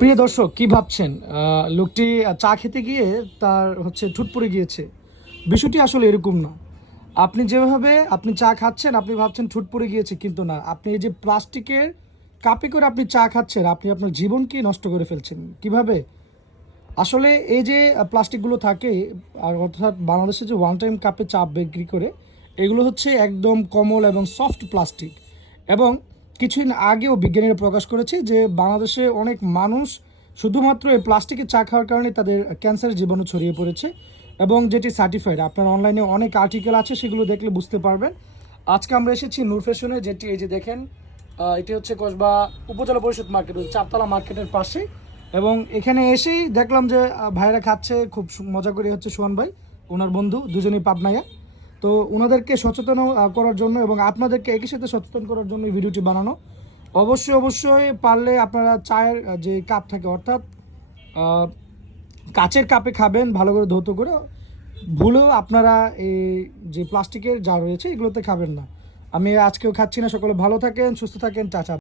প্রিয় দর্শক, কি ভাবছেন? লোকটি চা খেতে গিয়ে তার ঠুট পড়ে গিয়েছে। বিষয়টি আসলে এরকম না। আপনি চা খাচ্ছেন, আপনি ভাবছেন ঠুট পড়ে গিয়েছে, কিন্তু না। আপনি এই যে প্লাস্টিকের কাপে করে আপনি চা খাচ্ছেন, আপনি আপনার জীবনকে নষ্ট করে ফেলছেন। কিভাবে? আসলে এই যে প্লাস্টিকগুলো থাকে, আর অর্থাৎ বাংলাদেশে যে ওয়ান টাইম কাপে চা বিক্রি করে, এগুলো হচ্ছে একদম কোমল এবং সফট প্লাস্টিক। এবং কিছুদিন আগেও বিজ্ঞানীরা প্রকাশ করেছে যে বাংলাদেশে অনেক মানুষ শুধুমাত্র এই প্লাস্টিকের চা খাওয়ার কারণে তাদের ক্যান্সারের জীবাণু ছড়িয়ে পড়েছে, এবং যেটি সার্টিফাইড। আপনার অনলাইনে অনেক আর্টিকেল আছে, সেগুলো দেখলে বুঝতে পারবেন। আজকে আমরা এসেছি নূর ফ্যাশনে, যেটি এই যে দেখেন, এটি হচ্ছে কসবা উপজেলা পরিষদ মার্কেট, চারতলা মার্কেটের পাশে। এবং এখানে এসেই দেখলাম যে ভাইরা খাচ্ছে, খুব মজা করে হচ্ছে সোহান ভাই, ওনার বন্ধু, দুজনেই পাবনাইয়া। তো ওনাদেরকে সচেতন করার জন্য এবং আপনাদেরকে একই সাথে সচেতন করার জন্য এই ভিডিওটি বানানো। অবশ্যই পারলে আপনারা চায়ের যে কাপ থাকে, অর্থাৎ কাচের কাপে খাবেন, ভালো করে ধৌত করে। ভুলেও আপনারা এই যে প্লাস্টিকের যা রয়েছে এগুলোতে খাবেন না। আমি আজকেও খাচ্ছি না। সকলে ভালো থাকেন, সুস্থ থাকেন, টাটা।